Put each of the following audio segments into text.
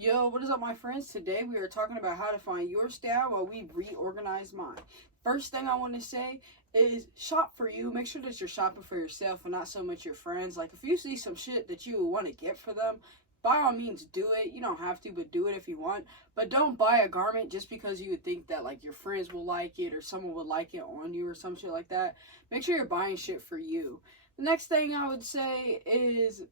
Yo, what is up, my friends? Today we are talking about how to find your style while we reorganize mine. First thing I want to say is shop for you. Make sure that you're shopping for yourself and not so much your friends. Like, if you see some shit that you want to get for them, by all means do it. You don't have to, but do it if you want. But don't buy a garment just because you would think that, like, your friends will like it or someone would like it on you or some shit like that. Make sure you're buying shit for you. The next thing I would say is,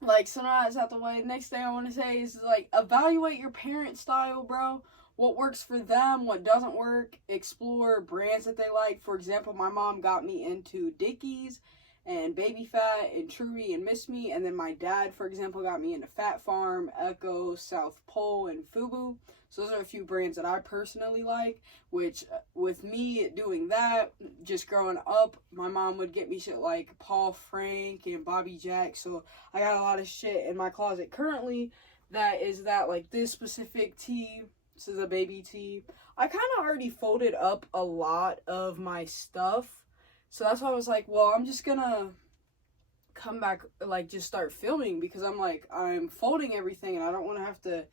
like, so now it's out the way. Next thing I want to say is, like, evaluate your parent style, bro. What works for them, what doesn't work. Explore brands that they like. For example, my mom got me into Dickies and Baby Fat and Trudy and Miss Me. And then my dad, for example, got me into Fat Farm, Echo, South Pole, and Fubu. So those are a few brands that I personally like, which with me doing that, just growing up, my mom would get me shit like Paul Frank and Bobby Jack. So I got a lot of shit in my closet currently that is that, like, this specific tee. This is a baby tee. I kind of already folded up a lot of my stuff. So that's why I was like, well, I'm just gonna come back, like, just start filming, because I'm folding everything and I don't want to have to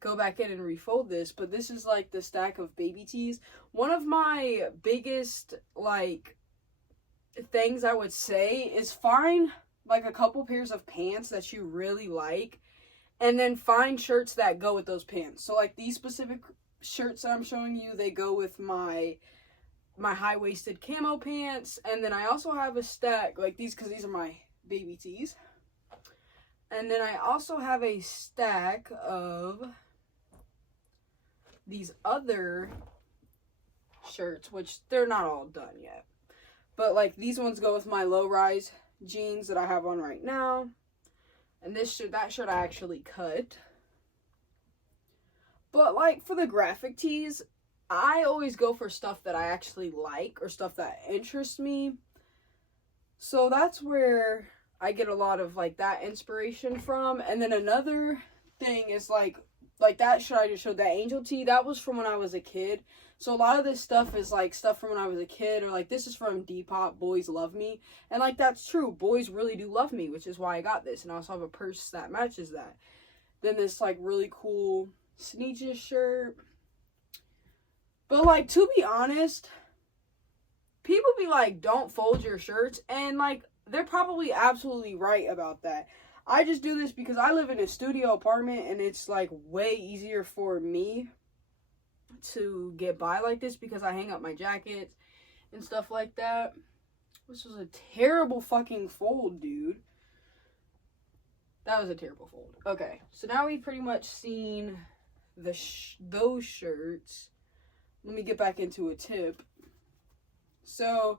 go back in and refold this. But this is, like, the stack of baby tees. One of my biggest, like, things I would say is find, like, a couple pairs of pants that you really like, and then find shirts that go with those pants. So, like, these specific shirts that I'm showing you, they go with my high-waisted camo pants. And then I also have a stack, like, these, because these are my baby tees. And then I also have a stack of these other shirts, which they're not all done yet. But, like, these ones go with my low-rise jeans that I have on right now. And that shirt I actually cut. But, like, for the graphic tees, I always go for stuff that I actually like or stuff that interests me. So that's where I get a lot of, like, that inspiration from. And then another thing is, like that shirt I just showed, that angel tee, that was from when I was a kid. So a lot of this stuff is, like, stuff from when I was a kid, or, like, this is from Depop, Boys Love Me. And, like, that's true. Boys really do love me, which is why I got this. And I also have a purse that matches that. Then this, like, really cool Sneeches shirt. But, like, to be honest, people be like, don't fold your shirts. And, like, they're probably absolutely right about that. I just do this because I live in a studio apartment, and it's, like, way easier for me to get by like this because I hang up my jackets and stuff like that. This was a terrible fucking fold, dude. That was a terrible fold. Okay, so now we've pretty much seen those shirts. Let me get back into a tip. So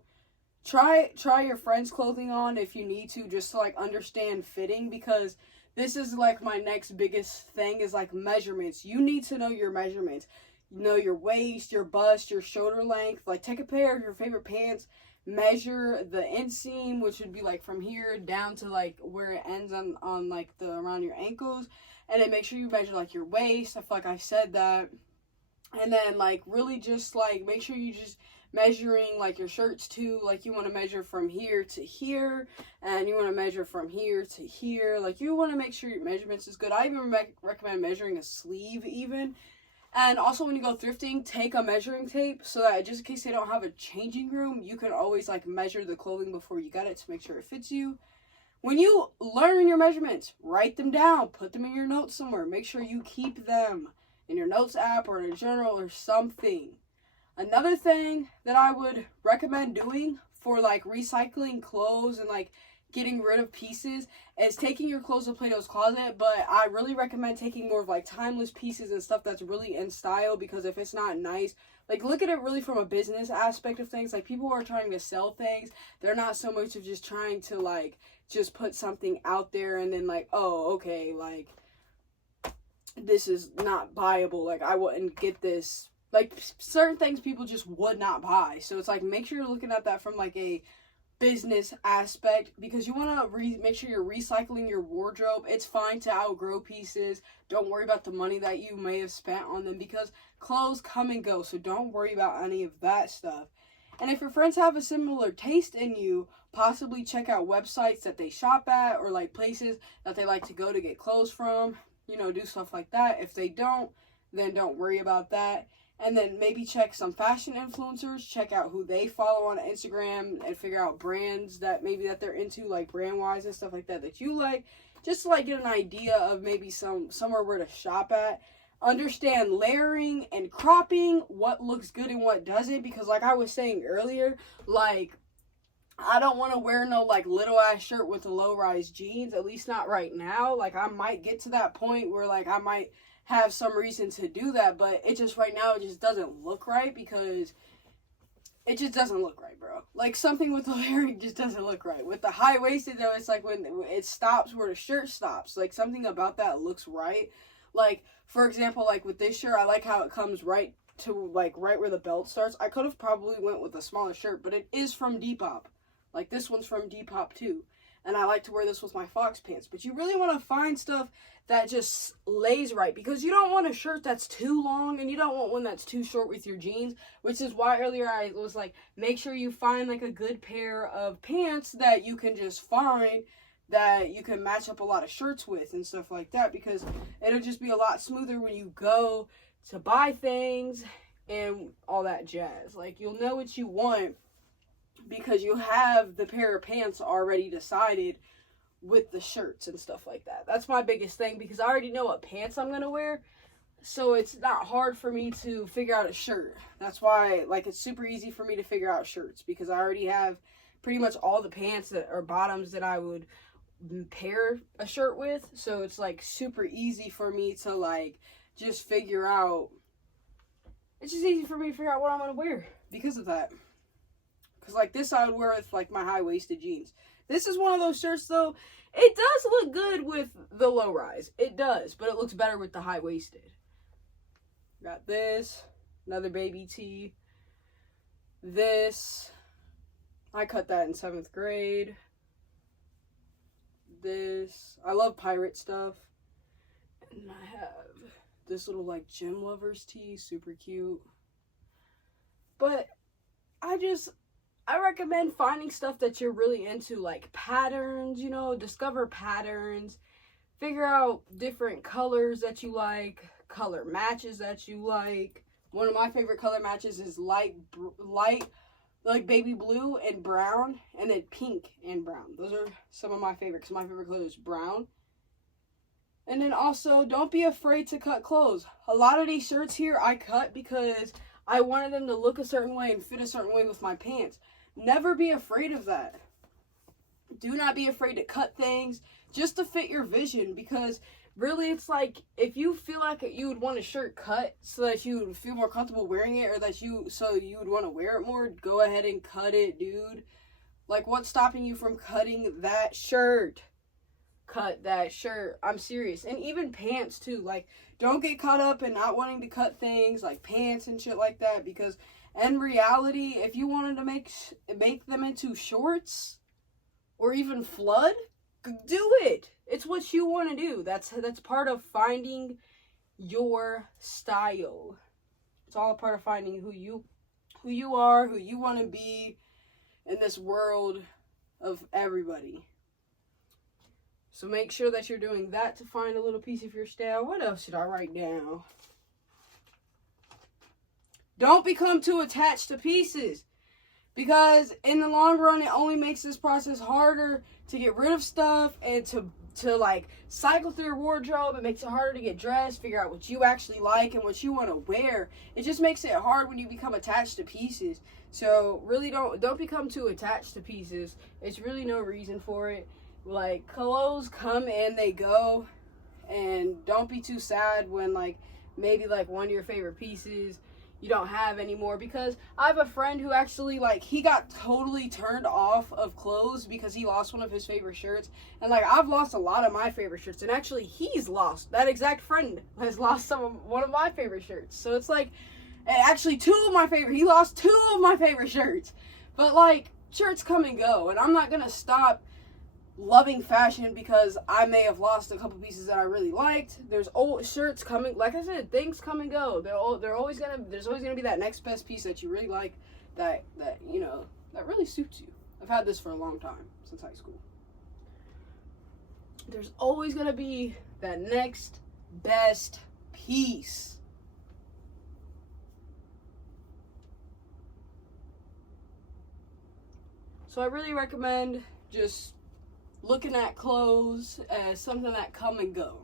try your friend's clothing on if you need to, just to, like, understand fitting, because this is, like, my next biggest thing is, like, measurements. You need to know your measurements. You know your waist, your bust, your shoulder length. Like, take a pair of your favorite pants, measure the inseam, which would be, like, from here down to, like, where it ends on like, the around your ankles. And then make sure you measure, like, your waist. I feel like I said that. And then, like, really just, like, make sure you just measuring, like, your shirts too. Like, you want to measure from here to here, and you want to measure from here to here. Like, you want to make sure your measurements is good. I even recommend measuring a sleeve even. And also, when you go thrifting, take a measuring tape so that just in case they don't have a changing room, you can always, like, measure the clothing before you get it to make sure it fits you. When you learn your measurements, write them down, put them in your notes somewhere. Make sure you keep them in your notes app or in a journal or something. Another thing that I would recommend doing for, like, recycling clothes and, like, getting rid of pieces is taking your clothes to Plato's Closet, but I really recommend taking more of, like, timeless pieces and stuff that's really in style, because if it's not nice, like, look at it really from a business aspect of things. Like, people are trying to sell things. They're not so much of just trying to, like, just put something out there and then, like, oh, okay, like, this is not buyable. Like, I wouldn't get this. Like, certain things people just would not buy. So it's like, make sure you're looking at that from, like, a business aspect, because you want to make sure you're recycling your wardrobe. It's fine to outgrow pieces. Don't worry about the money that you may have spent on them, because clothes come and go. So don't worry about any of that stuff. And if your friends have a similar taste in you, possibly check out websites that they shop at, or, like, places that they like to go to get clothes from. you know, do stuff like that. If they don't, then don't worry about that. And then maybe check some fashion influencers, check out who they follow on Instagram, and figure out brands that maybe that they're into, like brand wise and stuff like that that you like, just to like get an idea of maybe somewhere where to shop at. Understand layering and cropping, what looks good and what doesn't, because like I was saying earlier, like I don't want to wear no like little ass shirt with the low rise jeans, at least not right now. Like I might get to that point where like I might have some reason to do that, but it just right now it just doesn't look right, because it just doesn't look right, bro. Like something with the layering just doesn't look right. With the high waisted though, it's like when it stops where the shirt stops. Like something about that looks right. Like for example, like with this shirt, I like how it comes right to like right where the belt starts. I could have probably went with a smaller shirt, but it is from Depop. Like this one's from Depop too. And I like to wear this with my Fox pants. But you really want to find stuff that just lays right, because you don't want a shirt that's too long and you don't want one that's too short with your jeans, which is why earlier I was like, make sure you find like a good pair of pants that you can just find that you can match up a lot of shirts with and stuff like that, because it'll just be a lot smoother when you go to buy things and all that jazz. Like you'll know what you want because you have the pair of pants already decided with the shirts and stuff like that. That's my biggest thing, because I already know what pants I'm gonna wear, so it's not hard for me to figure out a shirt. That's why like it's super easy for me to figure out shirts, because I already have pretty much all the pants that or bottoms that I would pair a shirt with. So it's like super easy for me to like just figure out, it's just easy for me to figure out what I'm gonna wear because of that. Because like this I would wear with like my high-waisted jeans. This is one of those shirts though, it does look good with the low rise. It does, but it looks better with the high-waisted. Got this, another baby tee. This, I cut that in 7th grade. This, I love pirate stuff. And I have this little like gym lovers tee, super cute. But I recommend finding stuff that you're really into, like patterns, you know, discover patterns, figure out different colors that you like, color matches that you like. One of my favorite color matches is light like baby blue and brown, and then pink and brown. Those are some of my favorites. My favorite color is brown. And then also, don't be afraid to cut clothes. A lot of these shirts here I cut because I wanted them to look a certain way and fit a certain way with my pants. Never be afraid of that. Do not be afraid to cut things just to fit your vision, because really it's like if you feel like you would want a shirt cut so that you would feel more comfortable wearing it, or that you would want to wear it more, go ahead and cut it, dude. Like what's stopping you from cutting that shirt? Cut that shirt. I'm serious. And even pants too. Like don't get caught up in not wanting to cut things like pants and shit like that, because in reality, if you wanted to make them into shorts or even flood, do it. It's what you want to do. That's part of finding your style. It's all a part of finding who you are, who you want to be in this world of everybody. So make sure that you're doing that to find a little piece of your style. What else should I write down? Don't become too attached to pieces, because in the long run, it only makes this process harder to get rid of stuff and to like cycle through your wardrobe. It makes it harder to get dressed, figure out what you actually like and what you want to wear. It just makes it hard when you become attached to pieces. So really don't become too attached to pieces. It's really no reason for it. Like clothes come and they go, and don't be too sad when like maybe like one of your favorite pieces you don't have anymore. Because I have a friend who actually like he got totally turned off of clothes because he lost one of his favorite shirts. And like I've lost a lot of my favorite shirts, and actually he's lost, that exact friend has lost one of my favorite shirts. So it's like actually he lost 2 of my favorite shirts. But like shirts come and go, and I'm not gonna stop loving fashion because I may have lost a couple pieces that I really liked. There's old shirts coming, like I said, things come and go. There's always gonna be that next best piece that you really like, that you know, that really suits you. I've had this for a long time, since high school. There's always gonna be that next best piece. So I really recommend just looking at clothes as something that come and go.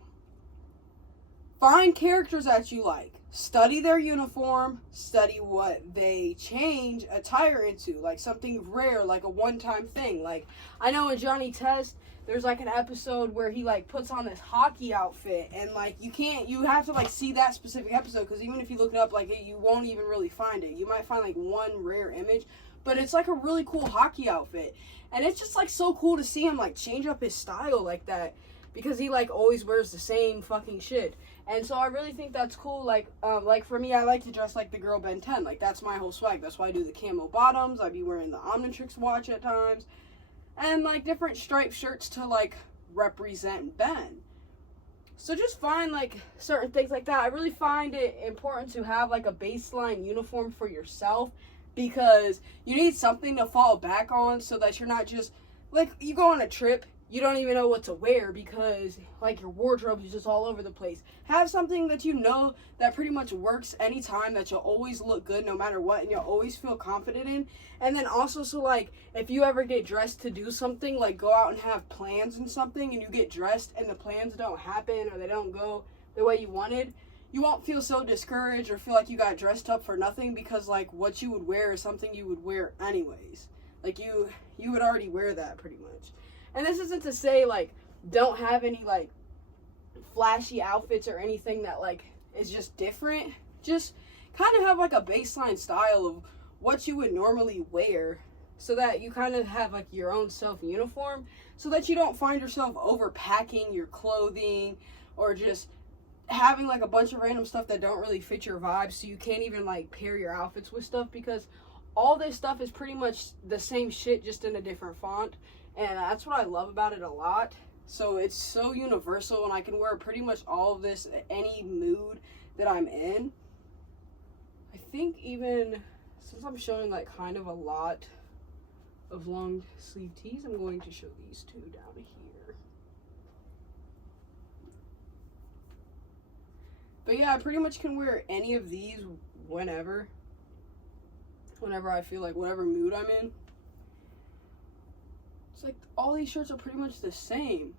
Find characters that you like. Study their uniform. Study what they change attire into. Like something rare, like a one-time thing. Like, I know in Johnny Test, there's like an episode where he like puts on this hockey outfit. And like, you have to like see that specific episode. Because even if you look it up, like you won't even really find it. You might find like one rare image. But it's like a really cool hockey outfit. And it's just like so cool to see him like change up his style like that. Because he like always wears the same fucking shit. And so I really think that's cool. Like for me, I like to dress like the girl Ben 10. Like that's my whole swag. That's why I do the camo bottoms. I be wearing the Omnitrix watch at times. And like different striped shirts to like represent Ben. So just find like certain things like that. I really find it important to have like a baseline uniform for yourself. Because you need something to fall back on so that you're not just, like, you go on a trip, you don't even know what to wear because, like, your wardrobe is just all over the place. Have something that you know that pretty much works anytime, that you'll always look good no matter what, and you'll always feel confident in. And then also, so, like, if you ever get dressed to do something, like, go out and have plans and something, and you get dressed and the plans don't happen or they don't go the way you wanted, you won't feel so discouraged or feel like you got dressed up for nothing because, like, what you would wear is something you would wear anyways. Like, you would already wear that pretty much. And this isn't to say, like, don't have any, like, flashy outfits or anything that, like, is just different. Just kind of have, like, a baseline style of what you would normally wear so that you kind of have, like, your own self-uniform so that you don't find yourself overpacking your clothing or just having like a bunch of random stuff that don't really fit your vibe, so you can't even like pair your outfits with stuff, because all this stuff is pretty much the same shit just in a different font, and that's what I love about it a lot. So it's so universal, and I can wear pretty much all of this at any mood that I'm in. I think even since I'm showing like kind of a lot of long sleeve tees, I'm going to show these two down here. But yeah, I pretty much can wear any of these whenever I feel like, whatever mood I'm in. It's like all these shirts are pretty much the same.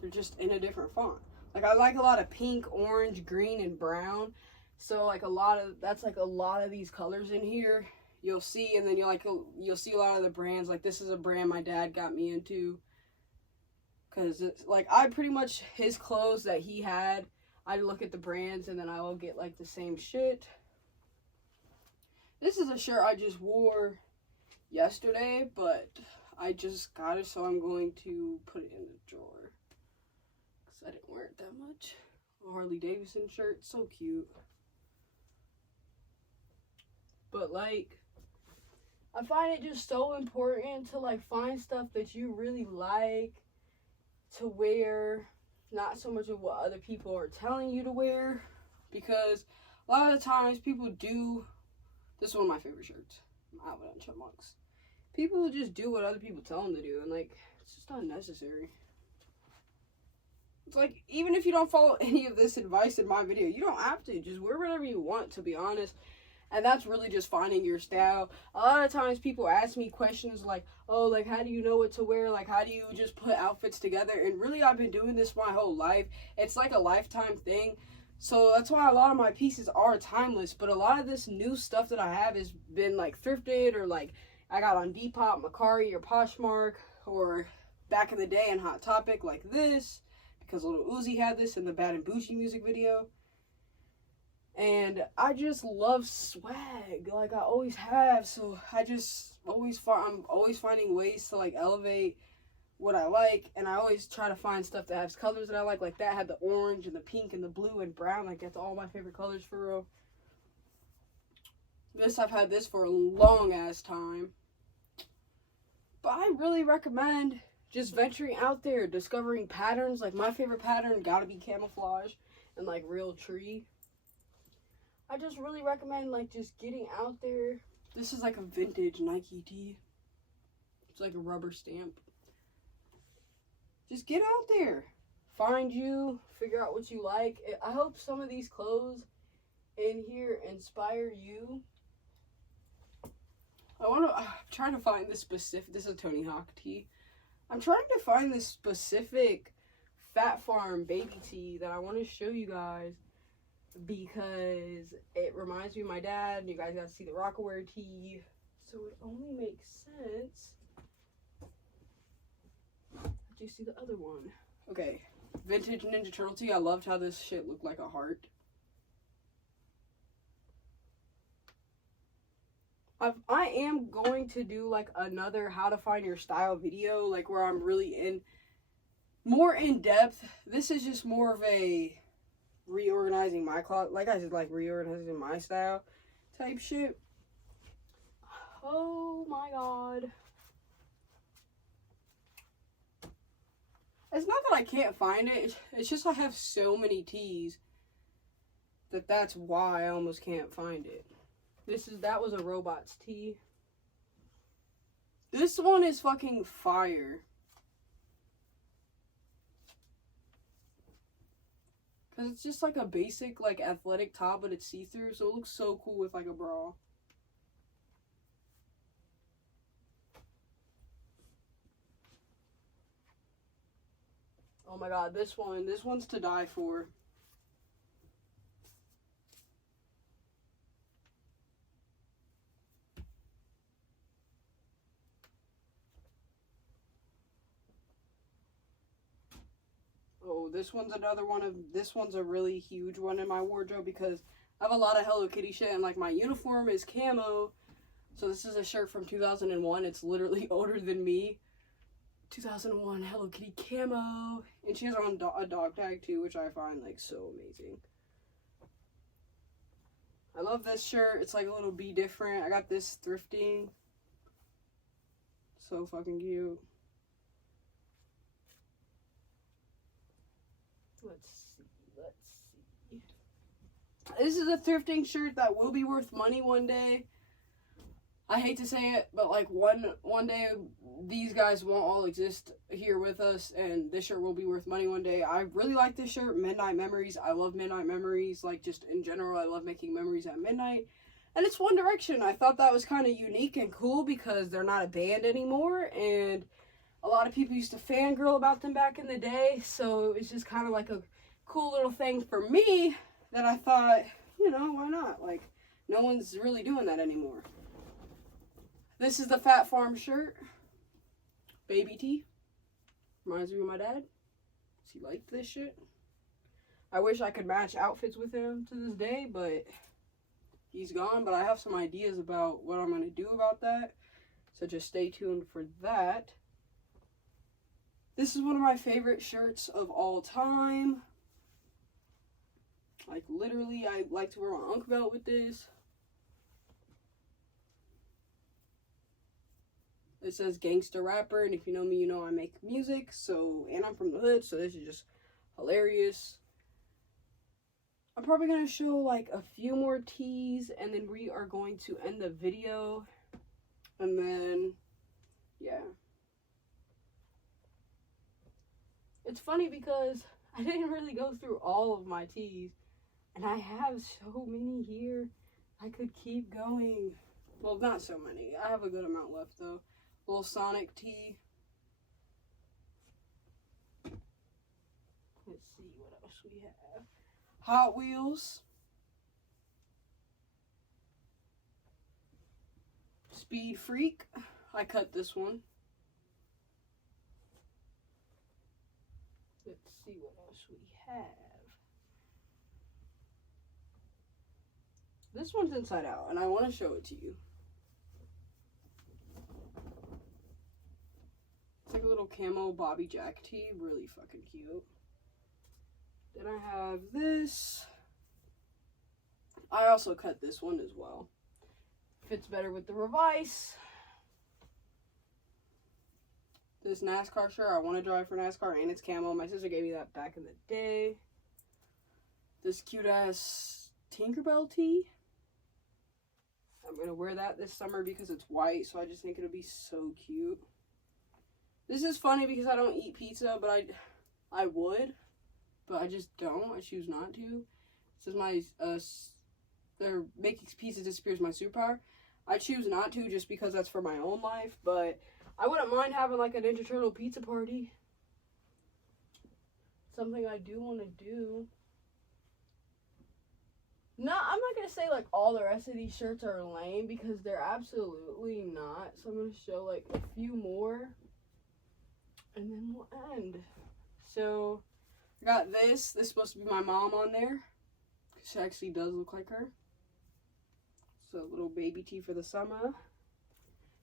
They're just in a different font. Like I like a lot of pink, orange, green, and brown. So like that's like a lot of these colors in here. You'll see, and then you'll see a lot of the brands. Like this is a brand my dad got me into. Cause it's like I pretty much, his clothes that he had, I look at the brands and then I will get like the same shit. This is a shirt I just wore yesterday, but I just got it, so I'm going to put it in the drawer. Because I didn't wear it that much. A Harley Davidson shirt, so cute. But like, I find it just so important to like find stuff that you really like to wear. Not so much of what other people are telling you to wear, because a lot of the times people do, this is one of my favorite shirts, Alvin and Chipmunks. People will just do what other people tell them to do, and like, it's just unnecessary. It's like, even if you don't follow any of this advice in my video, you don't have to, just wear whatever you want, to be honest. And that's really just finding your style. A lot of times people ask me questions like, oh, like, how do you know what to wear? Like, how do you just put outfits together? And really, I've been doing this my whole life. It's like a lifetime thing. So that's why a lot of my pieces are timeless. But a lot of this new stuff that I have has been like thrifted, or like I got on Depop, Macari, or Poshmark, or back in the day in Hot Topic like this, because Lil Uzi had this in the Bad and Bougie music video. And I just love swag, like I always have. So I just I'm always finding ways to like elevate what I like. And I always try to find stuff that has colors that I like. Like that had the orange and the pink and the blue and brown. Like that's all my favorite colors for real. I've had this for a long ass time. But I really recommend just venturing out there, discovering patterns. Like my favorite pattern gotta be camouflage and like real tree. I just really recommend like just getting out there. This is like a vintage Nike tee. It's like a rubber stamp. Just get out there. find you, figure out what you like. I hope some of these clothes in here inspire you. I'm trying to find this specific, this is a Tony Hawk tee. I'm trying to find this specific Fat Farm baby tee that I want to show you guys because it reminds me of my dad. You guys got to see the Rockaware tee, so it only makes sense that you see the other one. Okay, vintage Ninja Turtle tee. I loved how this shit looked like a heart. I am going to do like another how to find your style video, like where I'm really more in depth. This is just more of a reorganizing my closet, like I said, like reorganizing my style type shit. Oh my god. It's not that I can't find it, it's just I have so many tees that's why I almost can't find it. That was a Robots tee. This one is fucking fire. Cause it's just like a basic like athletic top, but it's see-through, so it looks so cool with like a bra. Oh my god, this one's to die for. Oh, this one's a really huge one in my wardrobe because I have a lot of Hello Kitty shit and like my uniform is camo. So this is a shirt from 2001. It's literally older than me. 2001 Hello Kitty camo. And she has on a dog tag too, which I find like so amazing. I love this shirt. It's like a little Be Different. I got this thrifting. So fucking cute. Let's see. This is a thrifting shirt that will be worth money one day. I hate to say it, but like one day these guys won't all exist here with us, and this shirt will be worth money one day. I really like this shirt, Midnight Memories. I love Midnight Memories, like just in general. I love making memories at midnight. And it's One Direction. I thought that was kind of unique and cool because they're not a band anymore, and a lot of people used to fangirl about them back in the day, so it was just kind of like a cool little thing for me that I thought, you know, why not? Like, no one's really doing that anymore. This is the Fat Farm shirt. Baby tee. Reminds me of my dad. He liked this shit. I wish I could match outfits with him to this day, but he's gone. But I have some ideas about what I'm going to do about that. So just stay tuned for that. This is one of my favorite shirts of all time. Like, literally, I like to wear my Unk belt with this. It says Gangsta Rapper, and if you know me, you know I make music, and I'm from the hood, so this is just hilarious. I'm probably going to show, like, a few more tees, and then we are going to end the video, and then, yeah. It's funny because I didn't really go through all of my tees, and I have so many here. I could keep going. Well, not so many. I have a good amount left, though. Little Sonic tee. Let's see what else we have. Hot Wheels. Speed Freak. I cut this one. Let's see what else we have. This one's inside out, and I want to show it to you. It's like a little camo Bobby Jack tee. Really fucking cute. Then I have this. I also cut this one as well. Fits better with the Revice. This NASCAR shirt. I want to drive for NASCAR, and it's camo. My sister gave me that back in the day. This cute ass Tinkerbell tee. I'm going to wear that this summer because it's white, so I just think it'll be so cute. This is funny because I don't eat pizza, but I would. but I just don't. I choose not to. It says my, they're making pieces disappear is my superpower. I choose not to just because that's for my own life, but I wouldn't mind having like a Ninja Turtle pizza party. Something I do want to do. No, I'm not going to say like all the rest of these shirts are lame because they're absolutely not. So I'm going to show like a few more and then we'll end. So I got this. This is supposed to be my mom on there. She actually does look like her. So a little baby tee for the summer.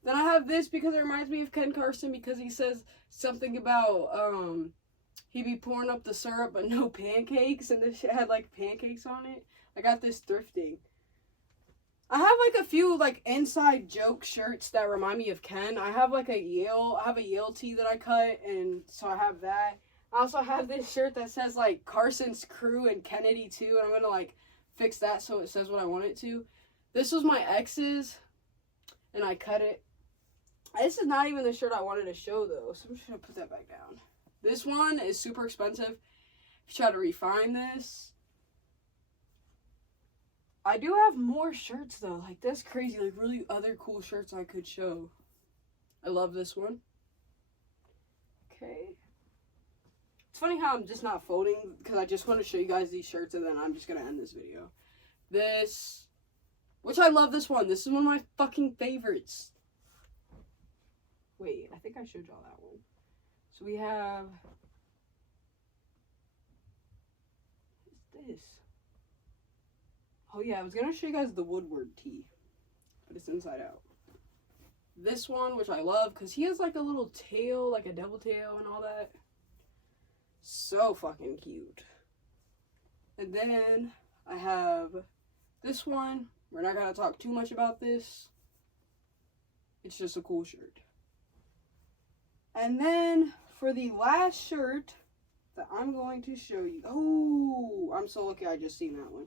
Then I have this because it reminds me of Ken Carson because he says something about he be pouring up the syrup but no pancakes, and this shit had like pancakes on it. I got this thrifting. I have like a few like inside joke shirts that remind me of Ken. I have like a Yale tee that I cut, and so I have that. I also have this shirt that says like Carson's crew and Kennedy too, and I'm gonna like fix that so it says what I want it to. This was my ex's, and I cut it. This is not even the shirt I wanted to show though, so I'm just gonna put that back down. This one is super expensive. If you try to refine this. I do have more shirts though, like that's crazy, like really other cool shirts I could show. I love this one. Okay. It's funny how I'm just not folding because I just want to show you guys these shirts and then I'm just going to end this video. This, which I love this one. This is one of my fucking favorites. Wait, I think I showed y'all that one. So we have, what's this? Oh yeah, I was going to show you guys the Woodward tee, but it's inside out. This one, which I love, because he has like a little tail, like a devil tail and all that. So fucking cute. And then I have this one. We're not going to talk too much about this. It's just a cool shirt. And then for the last shirt that I'm going to show you. Oh, I'm so lucky I just seen that one.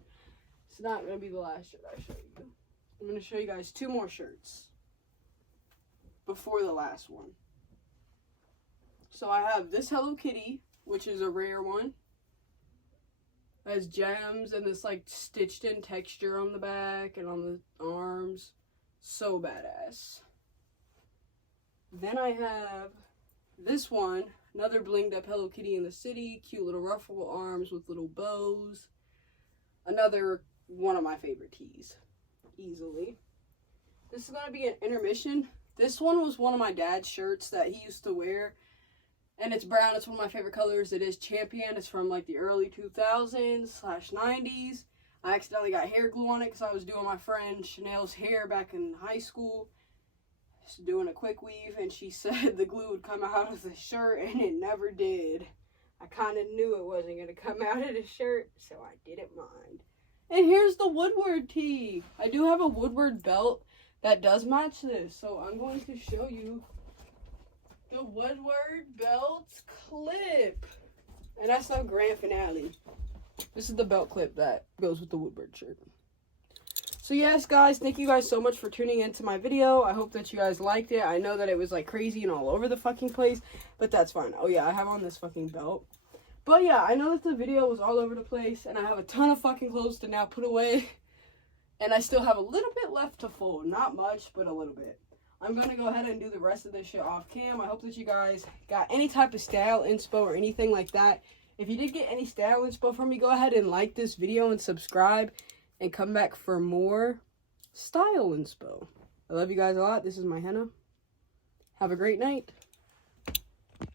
It's not going to be the last shirt I show you. I'm going to show you guys two more shirts before the last one. So I have this Hello Kitty, which is a rare one. It has gems and this like stitched in texture on the back and on the arms. So badass. Then I have this one, another blinged up Hello Kitty in the city. Cute little ruffle arms with little bows. Another one of my favorite tees. Easily. This is going to be an intermission. This one was one of my dad's shirts that he used to wear. And it's brown. It's one of my favorite colors. It is Champion. It's from like the early 2000s/90s. I accidentally got hair glue on it because I was doing my friend Chanel's hair back in high school. Just doing a quick weave. And she said the glue would come out of the shirt. And it never did. I kind of knew it wasn't going to come out of the shirt. So I didn't mind. And here's the Woodward tee. I do have a Woodward belt that does match this. So I'm going to show you the Woodward belt clip. And that's the grand finale. This is the belt clip that goes with the Woodward shirt. So yes, guys, thank you guys so much for tuning into my video. I hope that you guys liked it. I know that it was like crazy and all over the fucking place, but that's fine. Oh yeah, I have on this fucking belt. But yeah, I know that the video was all over the place, and I have a ton of fucking clothes to now put away. And I still have a little bit left to fold. Not much, but a little bit. I'm going to go ahead and do the rest of this shit off cam. I hope that you guys got any type of style inspo or anything like that. If you did get any style inspo from me, go ahead and like this video and subscribe. And come back for more style inspo. I love you guys a lot. This is my henna. Have a great night.